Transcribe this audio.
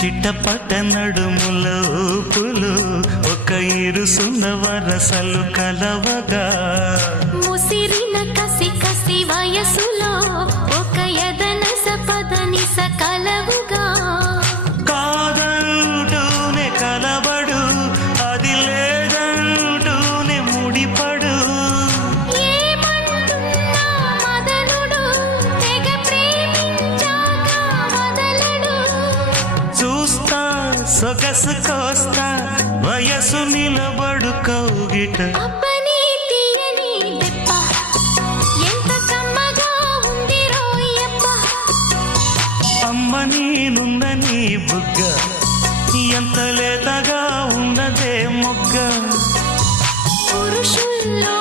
చిట్టపట నడుముల ఊపులు ఒక ఇరుసున్న వరసలు కలవగా ముసిరిన కసి కసి వయసులో ఒక యదన సపదని సకలవుగా కాదంటూనే కలబడు అది లేదంటూనే ముడిపడు ఏమంటున్నా మదనుడు తెగ ప్రేమించాక వదలడు చూస్తా సొగసు కోస్తా వయసు నిలబడు కౌగిట అబ్బని తీయని దెబ్బ ఎంత కమ్మగా ఉంది రోయప్ప అమ్మ నేనున్న నీ బుగ్గ ఎంత లేతగా ఉన్నదే మొగ్గ పురుషుల్లో